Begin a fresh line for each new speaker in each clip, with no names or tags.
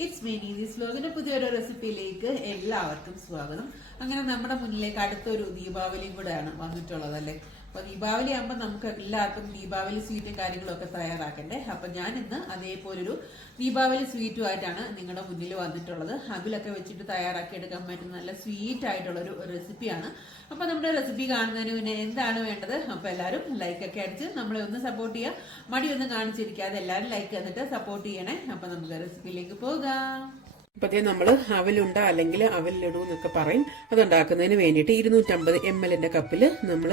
It's മീനി this വ്ലോഗിന്റെ പുതിയൊരു റെസിപ്പിയിലേക്ക് എല്ലാവർക്കും സ്വാഗതം. അങ്ങനെ നമ്മുടെ മുന്നിലേക്ക് അടുത്തൊരു ദീപാവലിയും കൂടെയാണ് വന്നിട്ടുള്ളത് അല്ലേ അപ്പൊ ദീപാവലി ആകുമ്പോൾ നമുക്ക് എല്ലാവർക്കും ദീപാവലി സ്വീറ്റും കാര്യങ്ങളും ഒക്കെ തയ്യാറാക്കണ്ടേ? അപ്പൊ ഞാൻ ഇന്ന് അതേപോലൊരു ദീപാവലി സ്വീറ്റുമായിട്ടാണ് നിങ്ങളുടെ മുന്നിൽ വന്നിട്ടുള്ളത്. അവിലൊക്കെ വെച്ചിട്ട് തയ്യാറാക്കി എടുക്കാൻ പറ്റുന്ന നല്ല സ്വീറ്റ് ആയിട്ടുള്ള ഒരു റെസിപ്പിയാണ്. അപ്പൊ നമ്മുടെ റെസിപ്പി കാണുന്നതിന് പിന്നെ എന്താണ് വേണ്ടത്? അപ്പൊ എല്ലാവരും ലൈക്ക് ഒക്കെ അടിച്ച് നമ്മളെ ഒന്ന് സപ്പോർട്ട് ചെയ്യുക മടിയൊന്നും കാണിച്ചിരിക്കാതെ എല്ലാവരും ലൈക്ക് തന്നിട്ട് സപ്പോർട്ട് ചെയ്യണേ. അപ്പൊ നമുക്ക് റെസിപ്പിയിലേക്ക് പോകാം.
അപ്പോഴത്തേ നമ്മൾ അവലുണ്ട അല്ലെങ്കിൽ അവലിലിടൂ എന്നൊക്കെ പറയും. അതുണ്ടാക്കുന്നതിന് വേണ്ടിയിട്ട് ഇരുന്നൂറ്റമ്പത് എം എല്ലിന്റെ കപ്പിൽ നമ്മൾ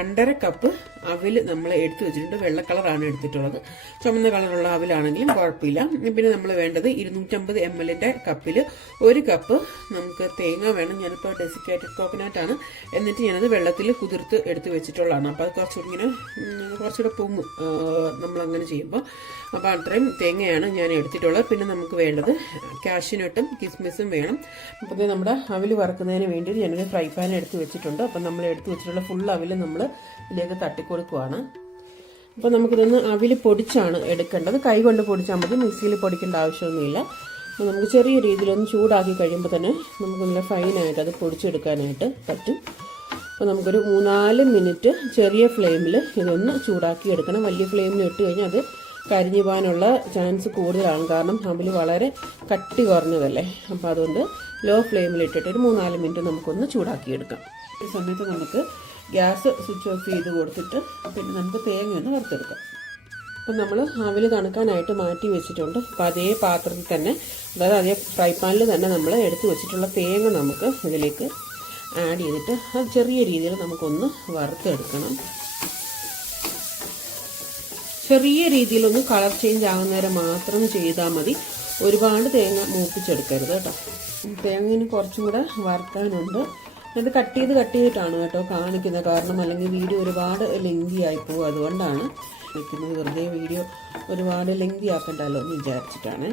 രണ്ടര കപ്പ് അവിൽ നമ്മൾ എടുത്തു വെച്ചിട്ടുണ്ട്. വെള്ള കളറാണ് എടുത്തിട്ടുള്ളത്. ചുമന്ന കളറുള്ള അവിലാണെങ്കിലും കുഴപ്പമില്ല. പിന്നെ നമ്മൾ വേണ്ടത് ഇരുന്നൂറ്റമ്പത് എം എല്ലിന്റെ കപ്പിൽ ഒരു കപ്പ് നമുക്ക് തേങ്ങ വേണം. ഞാനിപ്പോൾ ഡെസിക്കേറ്റഡ് കോക്കനട്ട് ആണ്. എന്നിട്ട് ഞാനത് വെള്ളത്തിൽ കുതിർത്ത് എടുത്ത് വെച്ചിട്ടുള്ളതാണ്. അപ്പോൾ അത് കുറച്ചുകൂടി ഇങ്ങനെ കുറച്ചുകൂടെ പൊങ്ങും നമ്മളങ്ങനെ ചെയ്യുമ്പോൾ അപ്പോൾ അത്രയും തേങ്ങയാണ് ഞാൻ എടുത്തിട്ടുള്ളത്. പിന്നെ നമുക്ക് വേണ്ടത് കാഷ്യനട്ടും കിസ്മിസും വേണം. അപ്പോൾ നമ്മുടെ അവിൽ വറക്കുന്നതിന് വേണ്ടി ഞാനൊരു ഫ്രൈ പാൻ എടുത്ത് വെച്ചിട്ടുണ്ട്. അപ്പം നമ്മൾ എടുത്ത് വെച്ചിട്ടുള്ള ഫുൾ അവിൽ നമ്മൾ ഇതിലേക്ക് തട്ടിക്കൊടുക്കുവാണ്. അപ്പോൾ നമുക്കിതൊന്ന് അവിൽ പൊടിച്ചാണ് എടുക്കേണ്ടത്. കൈ കൊണ്ട് പൊടിച്ചാൽ മതി. മിക്സിയിൽ പൊടിക്കേണ്ട ആവശ്യമൊന്നുമില്ല. നമുക്ക് ചെറിയ രീതിയിലൊന്ന് ചൂടാക്കി കഴിയുമ്പോൾ തന്നെ നമുക്ക് നല്ല ഫൈനായിട്ട് അത് പൊടിച്ചെടുക്കാനായിട്ട് പറ്റും. അപ്പോൾ നമുക്കൊരു മൂന്നാൽ മിനിറ്റ് ചെറിയ ഫ്ലെയിമിൽ ഇതൊന്ന് ചൂടാക്കി എടുക്കണം. വലിയ ഫ്ലെയിമിൽ ഇട്ട് കഴിഞ്ഞാൽ അത് കരിഞ്ഞു പോകാനുള്ള ചാൻസ് കൂടുതലാണ്. കാരണം അവിൽ വളരെ കട്ടി കുറഞ്ഞതല്ലേ? അപ്പോൾ അതുകൊണ്ട് ലോ ഫ്ലെയിമിൽ ഇട്ടിട്ട് ഒരു മൂന്നാൽ മിനിറ്റ് നമുക്കൊന്ന് ചൂടാക്കിയെടുക്കാം ഈ സമയത്ത് നമുക്ക് ഗ്യാസ് സ്വിച്ച് ഓഫ് ചെയ്ത് കൊടുത്തിട്ട് പിന്നെ നമുക്ക് തേങ്ങ ഒന്ന് വറുത്തെടുക്കാം. അപ്പം നമ്മൾ ആവിൽ തണുക്കാനായിട്ട് മാറ്റി വെച്ചിട്ടുണ്ട്. അപ്പം അതേ പാത്രത്തിൽ തന്നെ അതായത് അതേ ഫ്രൈ പാനിൽ തന്നെ നമ്മൾ എടുത്തു വെച്ചിട്ടുള്ള തേങ്ങ നമുക്ക് ഇതിലേക്ക് ആഡ് ചെയ്തിട്ട് അത് ചെറിയ രീതിയിൽ നമുക്കൊന്ന് വറുത്തെടുക്കണം. ചെറിയ രീതിയിലൊന്ന് കളർ ചേഞ്ച് ആകുന്ന വരെ മാത്രം ചെയ്താൽ മതി. ഒരുപാട് തേങ്ങ മൂപ്പിച്ചെടുക്കരുത് കേട്ടോ. തേങ്ങ കുറച്ചും കൂടെ വറുക്കാനുണ്ട്. ഇത് കട്ട് ചെയ്ത് കട്ട് ചെയ്തിട്ടാണ് കേട്ടോ കാണിക്കുന്നത്. കാരണം അല്ലെങ്കിൽ വീഡിയോ ഒരുപാട് ലെങ്തി ആയി പോകും. അതുകൊണ്ടാണ് നിൽക്കുന്നത് വെറുതെ വീഡിയോ ഒരുപാട് ലെങ്തി ആക്കണ്ടല്ലോ എന്ന് വിചാരിച്ചിട്ടാണ്.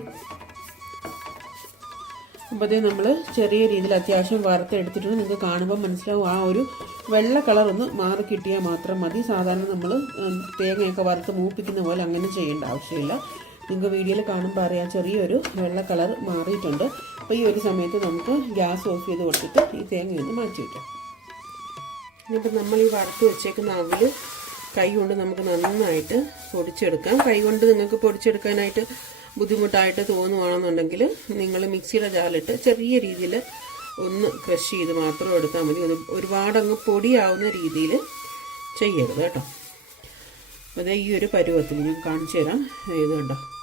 അപ്പോൾ നമ്മൾ ചെറിയ രീതിയിൽ അത്യാവശ്യം വറുത്തെടുത്തിട്ടുണ്ട്. നിങ്ങൾക്ക് കാണുമ്പോൾ മനസ്സിലാവും ആ ഒരു വെള്ള കളർ ഒന്ന് മാറി കിട്ടിയാൽ മാത്രം മതി. സാധാരണ നമ്മൾ തേങ്ങയൊക്കെ വറുത്ത് മൂപ്പിക്കുന്ന പോലെ അങ്ങനെ ചെയ്യേണ്ട ആവശ്യമില്ല. നിങ്ങൾക്ക് വീഡിയോയിൽ കാണുമ്പോൾ അറിയാം ചെറിയൊരു വെള്ള കളർ മാറിയിട്ടുണ്ട്. അപ്പോൾ ഈ ഒരു സമയത്ത് നമുക്ക് ഗ്യാസ് ഓഫ് ചെയ്ത് കൊടുത്തിട്ട് ഈ തേങ്ങയൊന്ന് മാറ്റി വയ്ക്കാം ഇനിയിപ്പോൾ നമ്മൾ ഈ വറുത്ത് വെച്ചേക്കുന്ന അവിൽ കൈ കൊണ്ട് നമുക്ക് നന്നായിട്ട് പൊടിച്ചെടുക്കാം. കൈ കൊണ്ട് നിങ്ങൾക്ക് പൊടിച്ചെടുക്കാനായിട്ട് ബുദ്ധിമുട്ടായിട്ട് തോന്നുവാണെന്നുണ്ടെങ്കിൽ നിങ്ങൾ മിക്സിയുടെ ജാലിട്ട് ചെറിയ രീതിയിൽ ഒന്ന് ക്രഷ് ചെയ്ത് മാത്രം എടുത്താൽ മതി. ഒന്ന് ഒരുപാടങ്ങ് പൊടിയാവുന്ന രീതിയിൽ ചെയ്യരുത് കേട്ടോ. അതേ ഈ ഒരു പരുവത്തിൽ ഞാൻ കാണിച്ചു തരാം. ഇത് കണ്ടോ?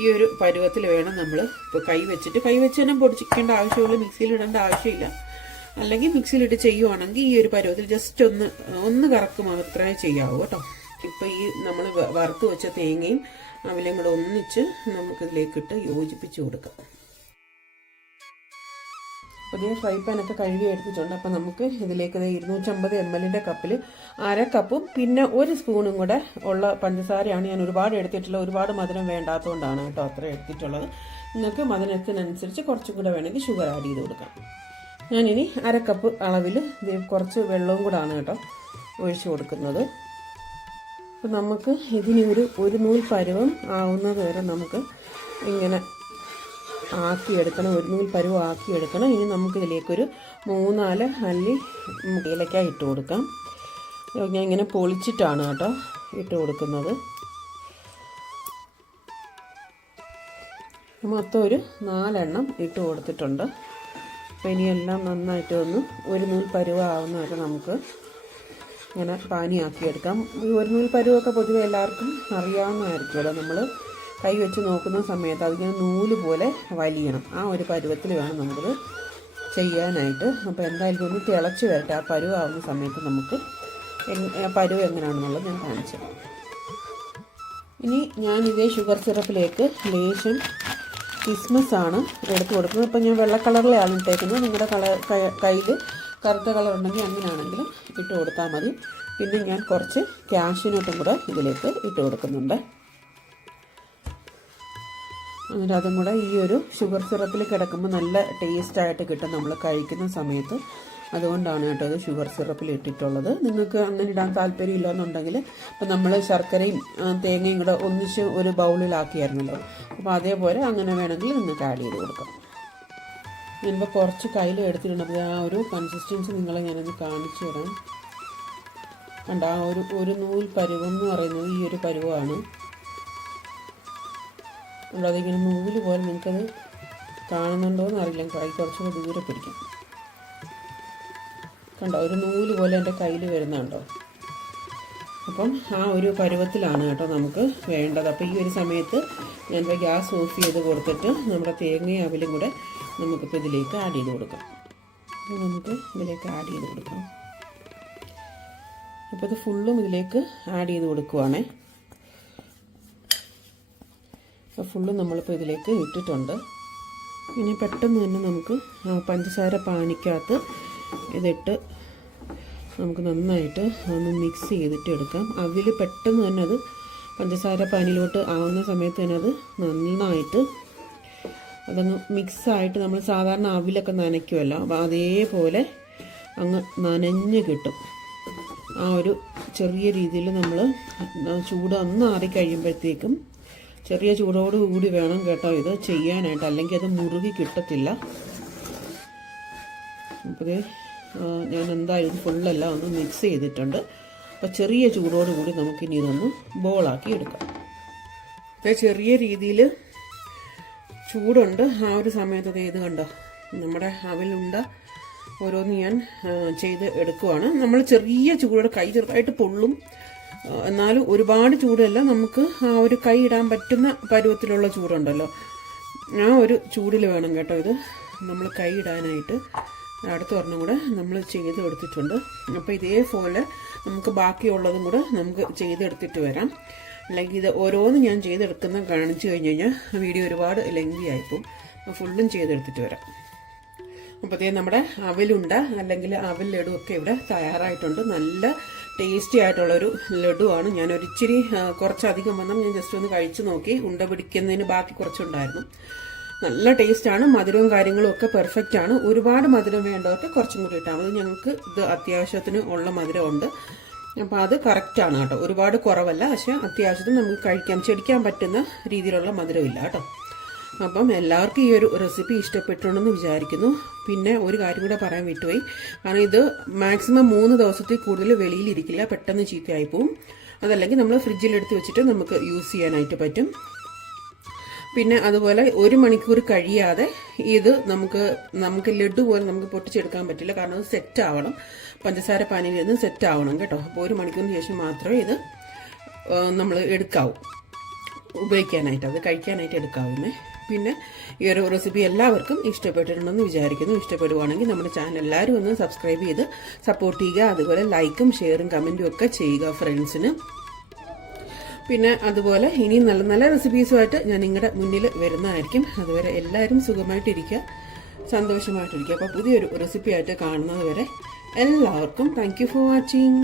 ഈ ഒരു പരുവത്തിൽ വേണം നമ്മൾ ഇപ്പോൾ കൈ വെച്ചിട്ട് കൈ വെച്ച് തന്നെ പൊടിച്ചിക്കേണ്ട ആവശ്യമുള്ളൂ മിക്സിയിൽ ഇടേണ്ട ആവശ്യമില്ല. അല്ലെങ്കിൽ മിക്സിയിലിട്ട് ചെയ്യുവാണെങ്കിൽ ഈ ഒരു പരുവത്തിൽ ജസ്റ്റ് ഒന്ന് ഒന്ന് കറക്ക് മാത്രമേ ചെയ്യാവൂ കേട്ടോ. ഇപ്പോൾ ഈ നമ്മൾ വറുത്ത് വെച്ച തേങ്ങയും അവലും കൂടെ ഒന്നിച്ച് നമുക്കിതിലേക്കിട്ട് യോജിപ്പിച്ച് കൊടുക്കാം. പുതിയ ഫ്രൈ പാനൊക്കെ കഴുകി എടുത്തിട്ടുണ്ട്. അപ്പം നമുക്ക് ഇതിലേക്ക് ഇരുന്നൂറ്റമ്പത് എം എല്ലിന്റെ കപ്പിൽ അര കപ്പും പിന്നെ ഒരു സ്പൂണും കൂടെ ഉള്ള പഞ്ചസാരയാണ് ഞാൻ ഒരുപാട് എടുത്തിട്ടുള്ളത്. ഒരുപാട് മധുരം വേണ്ടാത്തതുകൊണ്ടാണ് കേട്ടോ അത്ര എടുത്തിട്ടുള്ളത്. നിങ്ങൾക്ക് മധുരത്തിനനുസരിച്ച് കുറച്ചും കൂടെ വേണമെങ്കിൽ ഷുഗർ ആഡ് ചെയ്ത് കൊടുക്കാം. ഞാനിനി അര കപ്പ് അളവിൽ കുറച്ച് വെള്ളവും കൂടാണ് കേട്ടോ ഒഴിച്ച് കൊടുക്കുന്നത്. അപ്പം നമുക്ക് ഇതിനൊരു ഒരു ഒരു നൂൽ പരുവം ആവുന്നത് വരെ നമുക്ക് ഇങ്ങനെ ആക്കിയെടുക്കണം ഒരു നൂൽ പരുവം ആക്കിയെടുക്കണം. ഇനി നമുക്ക് ഇതിലേക്കൊരു മൂന്നാൽ അല്ലി ഏലക്ക ഇട്ട് കൊടുക്കാം. ഞാൻ ഇങ്ങനെ പൊളിച്ചിട്ടാണ് കേട്ടോ ഇട്ട് കൊടുക്കുന്നത്. മൊത്തം ഒരു നാലെണ്ണം ഇട്ട് കൊടുത്തിട്ടുണ്ട്. അപ്പോൾ ഇനിയെല്ലാം നന്നായിട്ട് ഒന്ന് ഒരു നൂൽ പരുവാവുന്ന വരെ നമുക്ക് ഇങ്ങനെ പാനിയാക്കിയെടുക്കാം. ഒരു നൂൽ പരുവൊക്കെ പൊതുവെ എല്ലാവർക്കും അറിയാവുന്നതായിരിക്കുമല്ലോ. നമ്മൾ കൈ വെച്ച് നോക്കുന്ന സമയത്ത് അതിങ്ങനെ നൂൽ പോലെ വലിയണം. ആ ഒരു പരുവത്തിൽ വേണം നമുക്കത് ചെയ്യാനായിട്ട്. അപ്പോൾ എന്തായാലും ഒന്ന് തിളച്ച് വരട്ടെ. ആ പരുവാവുന്ന സമയത്ത് നമുക്ക് പരുവ് എങ്ങനെയാണെന്നുള്ളത് ഞാൻ കാണിച്ചു ഇനി ഞാൻ ഇതേ ഷുഗർ സിറപ്പിലേക്ക് ലേശം കിസ്മസ് ആണ് എടുത്തു കൊടുക്കുന്നത്. ഇപ്പം ഞാൻ വെള്ള കളറിലാണ് ഇട്ടേക്കുന്നത്. നിങ്ങളുടെ കളർ കയ്യിൽ കറുത്ത കളർ ഉണ്ടെങ്കിൽ അങ്ങനെയാണെങ്കിൽ ഇട്ട് കൊടുത്താൽ മതി. പിന്നെ ഞാൻ കുറച്ച് ക്യാഷിനോട്ടും കൂടെ ഇതിലേക്ക് ഇട്ട് കൊടുക്കുന്നുണ്ട്. എന്നിട്ട് അതും കൂടെ ഈ ഒരു ഷുഗർ സിറപ്പിൽ കിടക്കുമ്പോൾ നല്ല ടേസ്റ്റായിട്ട് കിട്ടും നമ്മൾ കഴിക്കുന്ന സമയത്ത്. അതുകൊണ്ടാണ് കേട്ടോ അത് ഷുഗർ സിറപ്പിൽ ഇട്ടിട്ടുള്ളത്. നിങ്ങൾക്ക് അങ്ങനെ ഇടാൻ താല്പര്യമില്ല എന്നുണ്ടെങ്കിൽ ഇപ്പം നമ്മൾ ശർക്കരയും തേങ്ങയും കൂടെ ഒന്നിച്ച് ഒരു ബൗളിലാക്കിയായിരുന്നല്ലോ. അപ്പോൾ അതേപോലെ അങ്ങനെ വേണമെങ്കിൽ നിങ്ങൾക്ക് ആഡ് ചെയ്ത് കൊടുക്കാം. ഞാനിപ്പോൾ കുറച്ച് കയ്യിൽ എടുത്തിട്ടുണ്ട് ആ ഒരു കൺസിസ്റ്റൻസി നിങ്ങളെ ഞാനത് കാണിച്ചു തരാം. കണ്ട? ആ ഒരു ഒരു നൂൽ പരുവം എന്ന് പറയുന്നത് ഈ ഒരു പരുവമാണ്. കണ്ടോ അതിങ്ങനെ നൂൽ പോലെ നിങ്ങൾക്കത് കാണുന്നുണ്ടോ എന്ന് അറിയില്ല കൈ കുറച്ചുകൂടെ ദൂരെ പിടിക്കും. കണ്ടോ? ഒരു നൂൽ പോലെ എന്റെ കയ്യിൽ വരുന്നുണ്ടോ? അപ്പം ആ ഒരു പരുവത്തിലാണ് കേട്ടോ നമുക്ക് വേണ്ടത്. അപ്പോൾ ഈ ഒരു സമയത്ത് ഞാൻ ഗ്യാസ് ഓഫ് ചെയ്ത് കൊടുത്തിട്ട് നമ്മുടെ തേങ്ങയും അവലും കൂടെ നമുക്കിപ്പോൾ ഇതിലേക്ക് ആഡ് ചെയ്ത് കൊടുക്കാം. അപ്പോൾ നമുക്ക് ഇതിലേക്ക് ആഡ് ചെയ്ത് കൊടുക്കാം. അപ്പോൾ ഇത് ഫുള്ളും ഇതിലേക്ക് ആഡ് ചെയ്ത് കൊടുക്കുവാണേ. അപ്പോൾ ഫുള്ള് നമ്മളിപ്പോൾ ഇതിലേക്ക് ഇട്ടിട്ടുണ്ട്. ഇനി പെട്ടെന്ന് തന്നെ നമുക്ക് പഞ്ചസാര പാനിക്കകത്ത് ഇതിട്ട് നമുക്ക് നന്നായിട്ട് ഒന്ന് മിക്സ് ചെയ്തിട്ട് എടുക്കാം. അവിൽ പെട്ടെന്ന് തന്നെ അത് പഞ്ചസാര പാനിലോട്ട് ആവുന്ന സമയത്ത് തന്നെ അത് നന്നായിട്ട് അതങ്ങ് മിക്സായിട്ട് നമ്മൾ സാധാരണ അവിലൊക്കെ നനയ്ക്കുമല്ലോ അപ്പോൾ അതേപോലെ അങ്ങ് നനഞ്ഞ് കിട്ടും. ആ ഒരു ചെറിയ രീതിയിൽ നമ്മൾ ചൂട് ഒന്ന് കഴിയുമ്പോഴത്തേക്കും ചെറിയ ചൂടോട് കൂടി വേണം കേട്ടോ ഇത് ചെയ്യാനായിട്ട്. അല്ലെങ്കിൽ അത് മുറുകി കിട്ടത്തില്ല. അപ്പോൾ ഞാൻ എന്തായാലും ഫുള്ളല്ല ഒന്ന് മിക്സ് ചെയ്തിട്ടുണ്ട്. അപ്പോൾ ചെറിയ ചൂടോട് കൂടി നമുക്കിനി ഇതൊന്ന് ബോളാക്കി എടുക്കാം. അപ്പോൾ ചെറിയ രീതിയിൽ ചൂടുണ്ട്. ആ ഒരു സമയത്ത് ദേ ഇത് കണ്ടോ? നമ്മുടെ അവലുണ്ട ഓരോന്ന് ഞാൻ ചെയ്ത് എടുക്കുവാണ്. നമ്മൾ ചെറിയ ചൂടോടെ കൈ ചെറുതായിട്ട് പൊള്ളും. എന്നാലും ഒരുപാട് ചൂടല്ല. നമുക്ക് ആ ഒരു കൈ ഇടാൻ പറ്റുന്ന പരുവത്തിലുള്ള ചൂടുണ്ടല്ലോ. ആ ഒരു ചൂടിൽ വേണം കേട്ടോ ഇത്. നമ്മൾ കൈ ഇടാനായിട്ട് അടുത്ത ഒരെണ്ണം കൂടെ നമ്മൾ ചെയ്ത് എടുത്തിട്ടുണ്ട് അപ്പോൾ ഇതേപോലെ നമുക്ക് ബാക്കിയുള്ളതും കൂടെ നമുക്ക് ചെയ്തെടുത്തിട്ട് വരാം. അല്ലെങ്കിൽ ഇത് ഓരോന്നും ഞാൻ ചെയ്തെടുക്കുന്ന കാണിച്ചു കഴിഞ്ഞ് കഴിഞ്ഞാൽ വീഡിയോ ഒരുപാട് ലെങ്തി ആയിപ്പോവും അപ്പോൾ ഫുള്ളും ചെയ്തെടുത്തിട്ട് വരാം. അപ്പോഴത്തേ നമ്മുടെ അവലുണ്ട അല്ലെങ്കിൽ അവൽ ലഡു ഒക്കെ ഇവിടെ തയ്യാറായിട്ടുണ്ട്. നല്ല ടേസ്റ്റി ആയിട്ടുള്ളൊരു ലഡുവാണ്. ഞാൻ ഒരിച്ചിരി കുറച്ചധികം വന്നാൽ ഞാൻ ജസ്റ്റ് ഒന്ന് കഴിച്ചു നോക്കി. ഉണ്ട പിടിക്കുന്നതിന് ബാക്കി കുറച്ചുണ്ടായിരുന്നു. നല്ല ടേസ്റ്റ് ആണ്. മധുരവും കാര്യങ്ങളും ഒക്കെ പെർഫെക്റ്റ് ആണ്. ഒരുപാട് മധുരം വേണ്ടവർക്ക് കുറച്ചും കൂടി ഇട്ടാൽ മതി. ഞങ്ങൾക്ക് ഇത് അത്യാവശ്യത്തിന് ഉള്ള മധുരമുണ്ട്. അപ്പോൾ അത് കറക്റ്റാണ് കേട്ടോ. ഒരുപാട് കുറവല്ല പക്ഷേ അത്യാവശ്യത്തിന് നമുക്ക് കഴിക്കാം. ചെടിക്കാൻ പറ്റുന്ന രീതിയിലുള്ള മധുരമില്ല കേട്ടോ. അപ്പം എല്ലാവർക്കും ഈ ഒരു റെസിപ്പി ഇഷ്ടപ്പെട്ടുണ്ടെന്ന് വിചാരിക്കുന്നു. പിന്നെ ഒരു കാര്യം കൂടെ പറയാൻ വിട്ടുപോയി. കാരണം ഇത് മാക്സിമം മൂന്ന് ദിവസത്തിൽ കൂടുതൽ വെളിയിലിരിക്കില്ല പെട്ടെന്ന് ചീത്തയായി പോവും. അതല്ലെങ്കിൽ നമ്മൾ ഫ്രിഡ്ജിലെടുത്ത് വെച്ചിട്ട് നമുക്ക് യൂസ് ചെയ്യാനായിട്ട് പറ്റും. പിന്നെ അതുപോലെ ഒരു മണിക്കൂർ കഴിയാതെ ഇത് നമുക്ക് നമുക്ക് ലഡു പോലെ നമുക്ക് പൊട്ടിച്ചെടുക്കാൻ പറ്റില്ല. കാരണം അത് സെറ്റ് ആവണം. പഞ്ചസാര പാനിയിൽ നിന്ന് സെറ്റ് ആവണം കേട്ടോ. അപ്പോൾ ഒരു മണിക്കൂറിന് ശേഷം മാത്രമേ ഇത് നമ്മൾ എടുക്കാവൂ. ഉപയോഗിക്കാനായിട്ട് അത് കഴിക്കാനായിട്ട് എടുക്കാവുന്നേ പിന്നെ ഈ ഒരു റെസിപ്പി എല്ലാവർക്കും ഇഷ്ടപ്പെട്ടിട്ടുണ്ടെന്ന് വിചാരിക്കുന്നു. ഇഷ്ടപ്പെടുവാണെങ്കിൽ നമ്മുടെ ചാനൽ എല്ലാവരും ഒന്ന് സബ്സ്ക്രൈബ് ചെയ്ത് സപ്പോർട്ട് ചെയ്യുക. അതുപോലെ ലൈക്കും ഷെയറും കമന്റും ഒക്കെ ചെയ്യുക ഫ്രണ്ട്സിന് പിന്നെ അതുപോലെ ഇനിയും നല്ല നല്ല റെസിപ്പീസുമായിട്ട് ഞാൻ നിങ്ങളുടെ മുന്നിൽ വരുന്നതായിരിക്കും. അതുവരെ എല്ലാവരും സുഖമായിട്ടിരിക്കുക. സന്തോഷമായിട്ടിരിക്കുക. അപ്പോൾ പുതിയൊരു റെസിപ്പി ആയിട്ട് കാണുന്നത് വരെ എല്ലാവർക്കും താങ്ക് ഫോർ വാച്ചിങ്